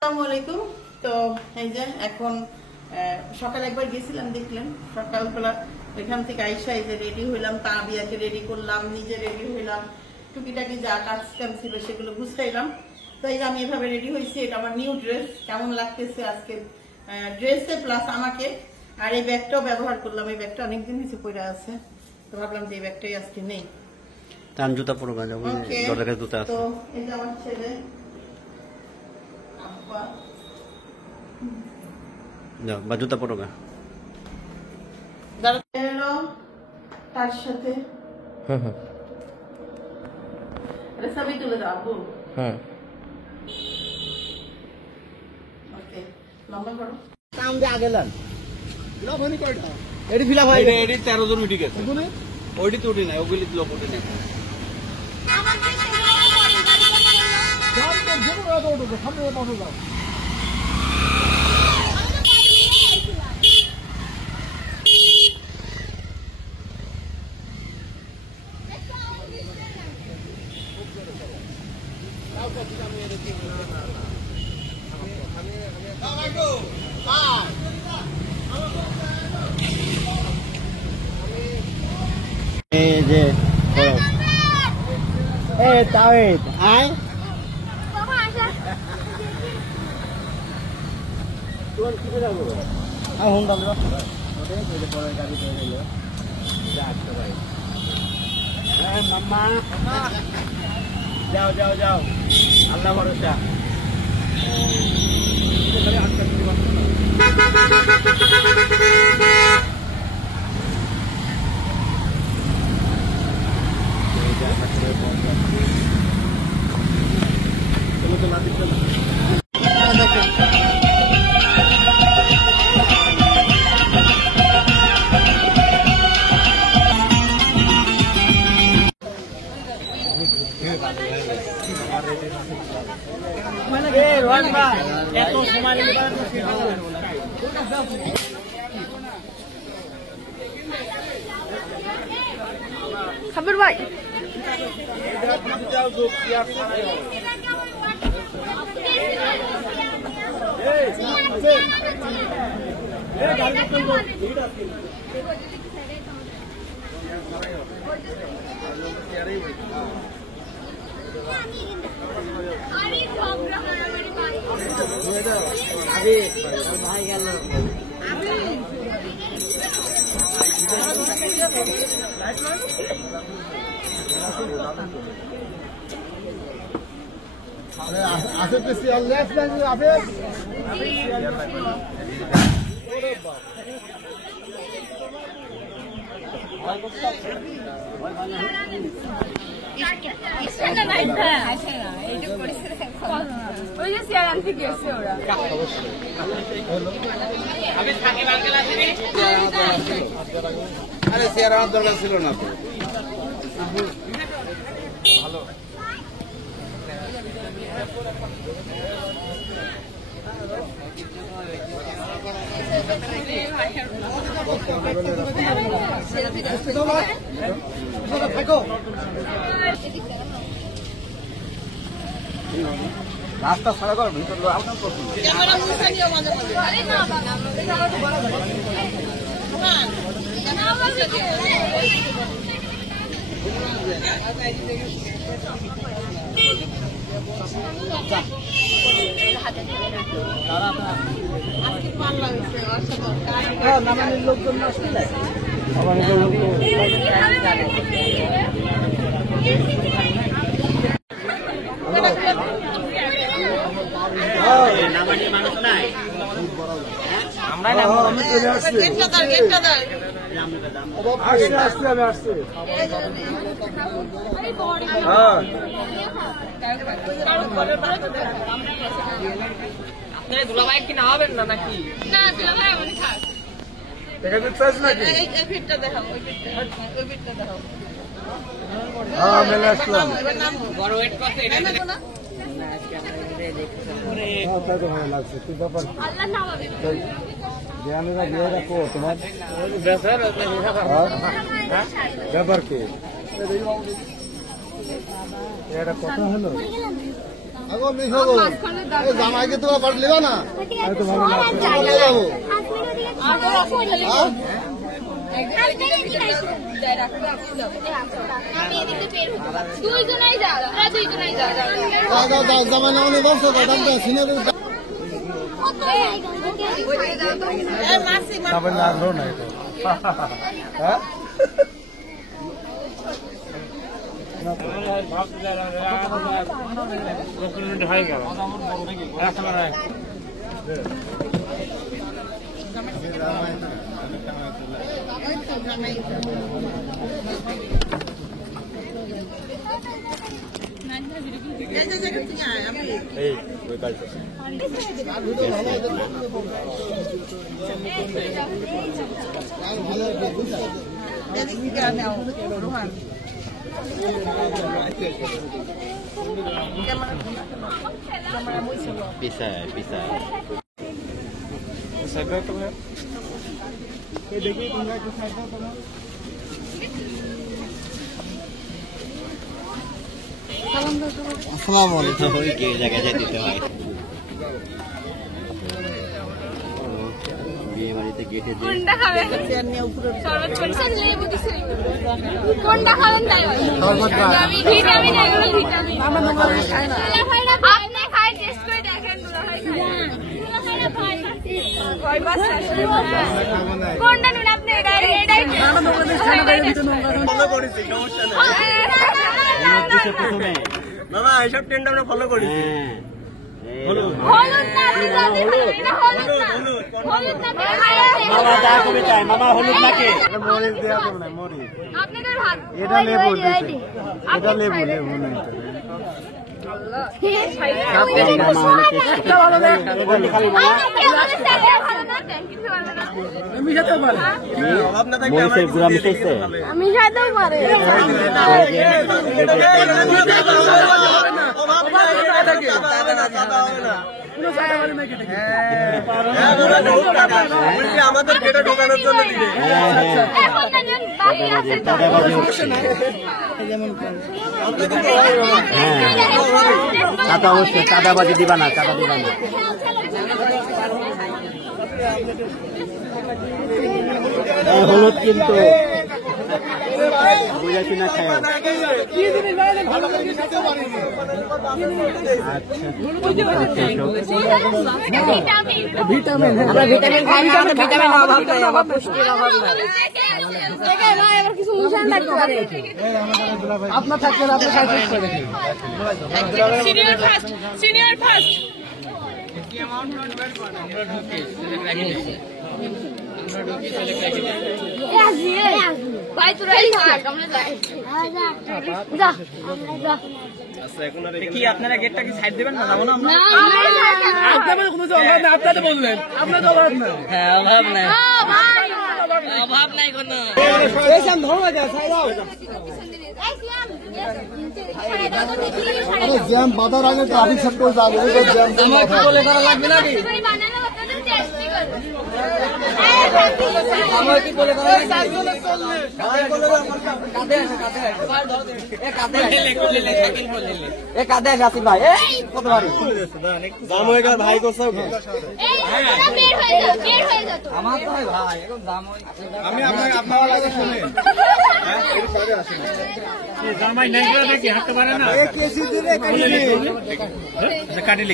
আসসালামু আলাইকুম। তো এই যে এখন সকালে একবার গেছিলাম, দেখলেন সকালবেলা এখান থেকে আইসা এই যে রেডি হইলাম, তাবিয়াকে রেডি করলাম, নিজে রেডি হইলাম, টুকিটাকি যা কাজ কাম ছিল সেগুলো গুছাইলাম। তো এই যে আমি এভাবে রেডি হয়েছি, এটা আমার নিউ ড্রেস। কেমন লাগতেছে আজকে ড্রেসে প্লাস আমাকে। আর এই ব্যাগটাও ব্যবহার করলাম, এই ব্যাগটা অনেকদিন হয়েছে পরে আছে, তো ভাবলাম যে এই ব্যাগটাই আজকে নেই। জুতা পরো জুতা আছে। তো এই যে আমার ছেলে বা জুতা পরো গা তার সাথে ছবি তুলে যাবো। লম্বা করো কাম দিয়ে আগে লান এডি ফিলা ভাই এডি 13 জন উঠে গেছে ওইটি তো উঠে নাই, ওগুলি লোক উঠে নাই। এই যে এই তাওয়েদ আয় তোর কি করে যাবো আর হোম দাম ওটা এই যে পরে গাড়ি ধরে নিল যা আসতে ভাই। হ্যাঁ মাম্মা যাও যাও যাও, আল্লাহ ভরসা। খাবার ভাই ভাই গেল আসে পেছি আল্লাহ আবে আরে চেয়ার আমার দরকার ছিল না তো। ভালো রাস্তা ছাড়া কর ভিতর আপনার নামানের লোকজন আসলে মানুষ নাই, আমরা আমি চলে আসছি আসছি আমি আসছি। আপনারা দুলাভাই কি না হবেন না নাকি? না দুলাভাই আমি থাক। দেখা দিচ্ছিস নাকি? এই ফিটটা দেখাও, ওই ফিটটা দেখাও। হ্যাঁ মেলে আসলাম। বড় ওয়েট করতে এটা দেখো না। তাই তো ভালো লাগছে। তুই ব্যাপার জ্ঞানীরা গিয়ে রাখো তোমার ব্যাপার কি এটা কথা হলো জামাইকে তোরা পাঠ লিবা না জামাই না অনেক বলছো আসসালামু আলাইকুম জায়গায় দিতে হয় বিয়ে বাড়িতে গেটে কোনটা খাবেন কোনটা খাবেন তাই ভিটামিন এগুলো ভিটামিন আপনি খাই টেস্ট করে দেখেন কোনটা নুন আপনি এটাই মামা এইসব ট্রেন্ড আমরা ফলো করেছি মামা যা করে চাই মামা হলুদ নাকি মরিচ দেয়া তো না মরিচ আপনাদের ভাত এটা লেবু এটা লেবু লেবু না আমি খাইতেও পারে আমাদের গেটে ঢোকানোর জন্য চাঁদা অবশ্যই চাঁদাবাজি দিবা না চাঁদা দিবা না হলুদ কিন্তু বুঝাচ্ছি না খায় আপনার থাকলে আপনি সিনিয়র ফার্স্ট ভাই তোরা কি আপনারা গেটটা কি সাইড দেবেন না যাবো না আপনাদের বললেন আপনার তো অভাব নাই হ্যাঁ অভাব নাই অভাব নাই কোনো জ্যাম বাঁধার আগে ট্রাফিক সেক্টর যাবে জ্যাম বলে করা লাগবে নাকি আমার কি বলে করা কাঁদে আসি ভাই কত বাড়ি দাম হয়ে গেল ভাই কোথাও আমার তো ভাই এখন দাম আমি আপনার কাছে শুনে জামাই নাই করে নাকি হাঁটতে পারে না কেসি দিলে কাটিলে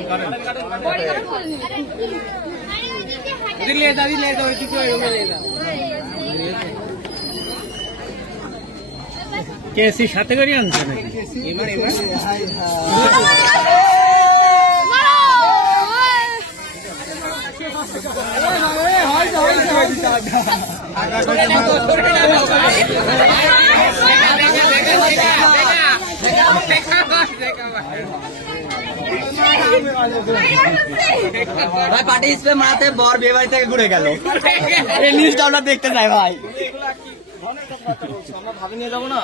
করেন ले जाओ কেসি সাথে করে আনছে নাকি ভাই পার্টি ইসপে মারাতে বর বিয়ে বাড়ি থেকে ঘুরে গেল এই নিউজটা আমরা দেখতে চাই ভাই ভাবি নিয়ে যাবো না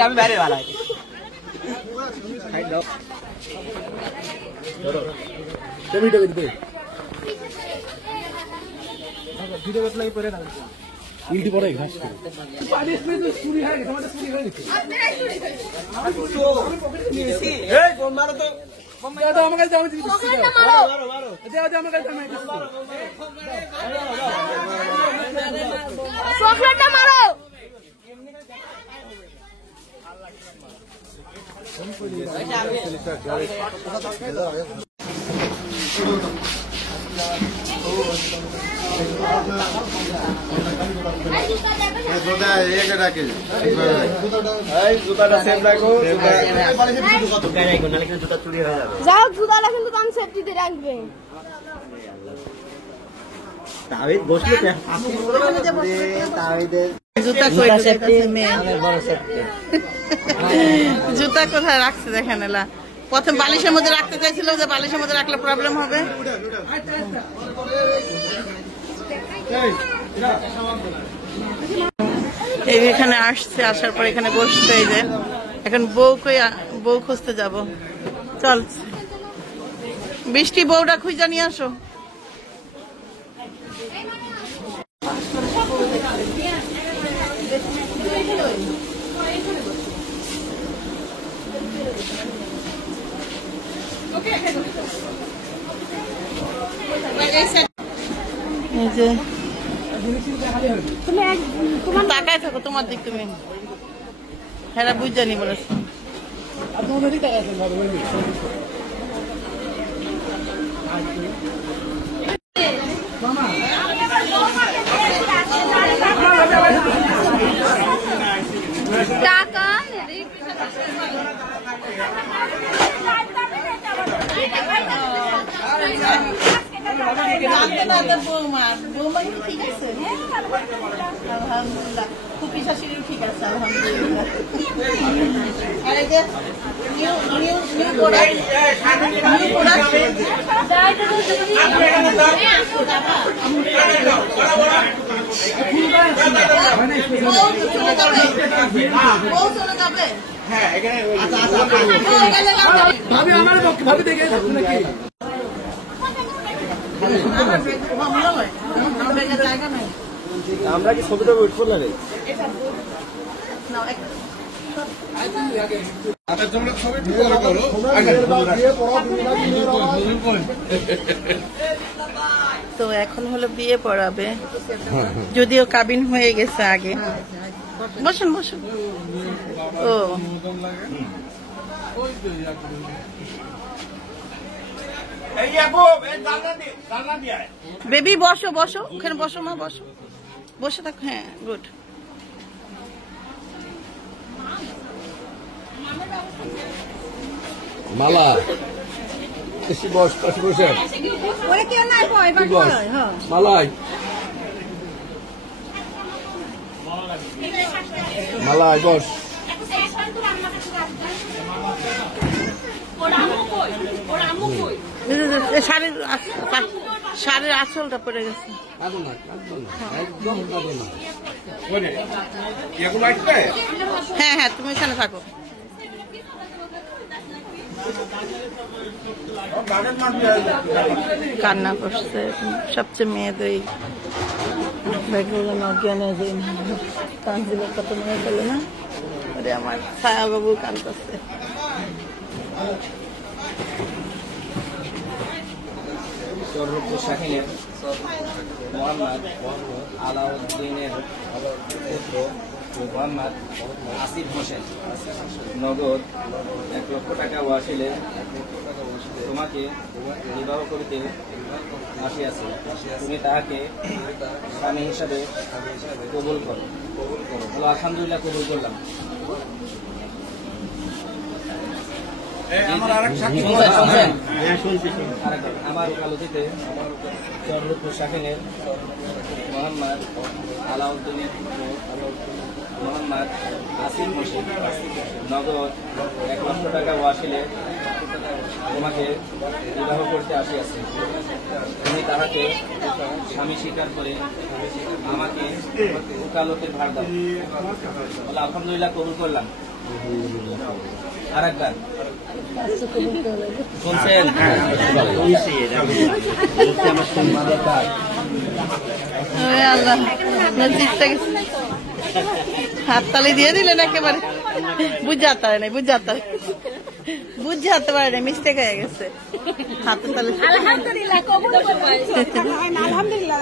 আমি বাইরে বাড়াই ভিডিও উল্টি পড়ে ঘাস করে চকলেটটা মারো। যাও জুতাটা কিন্তু আমি সেফটিতে রাখবে। তাবিদ বসলে জুতা কই জুতা কোথায় রাখছে দেখেন এলা প্রথম বালিশের মধ্যে রাখতে চাইছিল যে বালিশের মধ্যে রাখলে প্রবলেম হবে। এই এখানে আসছে আসার পর এখানে বসছে এই যে এখন বউ খুঁজতে যাব। চল বৃষ্টি বউটা খুঁজে নিয়ে আসো। এই যে তুমি তাকায় থাকো তোমার দিক তুমি হ্যাঁ বুঝ জানি বলেছ। টাকা বৌমা ঠিক আছে আলহামদুলিল্লাহ খুকি শাশুড়িও ঠিক আছে আলহামদুলিল্লাহ। আর এই যে নিউ ভাবি দেখে আমরা কি ছবিটা ওয়েট করলে রে তো এখন হলো বিয়ে পড়াবে যদিও কাবিন হয়ে গেছে আগে। বসুন বসুন। ও বেবি বসো বসো ওখানে বসো মা বসো বসে থাকো। হ্যাঁ গুড। মালা বেশি বস পাশে বসে মালাই মালাই বস শাড়ির আঁচলটা পড়ে গেছে। হ্যাঁ হ্যাঁ তুমি এখানে থাকো। কান্না করছে সবচেয়ে মেয়েদের অজ্ঞানে যে কান্দিলের কত মনে পেলে না ওরে আমার ছায়া বাবু কান্দছে। শাহিনের মোহাম্মদ আলাউদ্দিনের পুত্র মোহাম্মদ আসিফ হোসেন নগদ 1 লক্ষ টাকা ওয়াসিলে তোমাকে বিবাহ করিতে আসিয়াছে। তুমি তাহাকে স্বামী হিসাবে কবুল করো। আলহামদুলিল্লাহ কবুল করলাম। আমার ওকালতিতে চররূপপুর শাহিনের মোহাম্মদ আলাউদ্দিনের মোহাম্মদ আসিফ হোসেন নগদ 1 লক্ষ টাকা ওয়াসিলে তোমাকে বিবাহ করতে আসিয়াছে। তুমি তাহাকে স্বামী স্বীকার করে আমাকে ওকালতের ভার দাও। আলহামদুলিল্লাহ কবুল করলাম। আর একবার শুনছেন? ওরে আল্লাহ, না জিততে গেছে। হাততালি দিয়ে দিলেন একেবারে। বুঝাতে পারে নাই, বুঝাতে পারে নাই, মিস্টেক হয়ে গেছে। হাতে তালি আলহামদুলিল্লাহ কবুল আলহামদুলিল্লাহ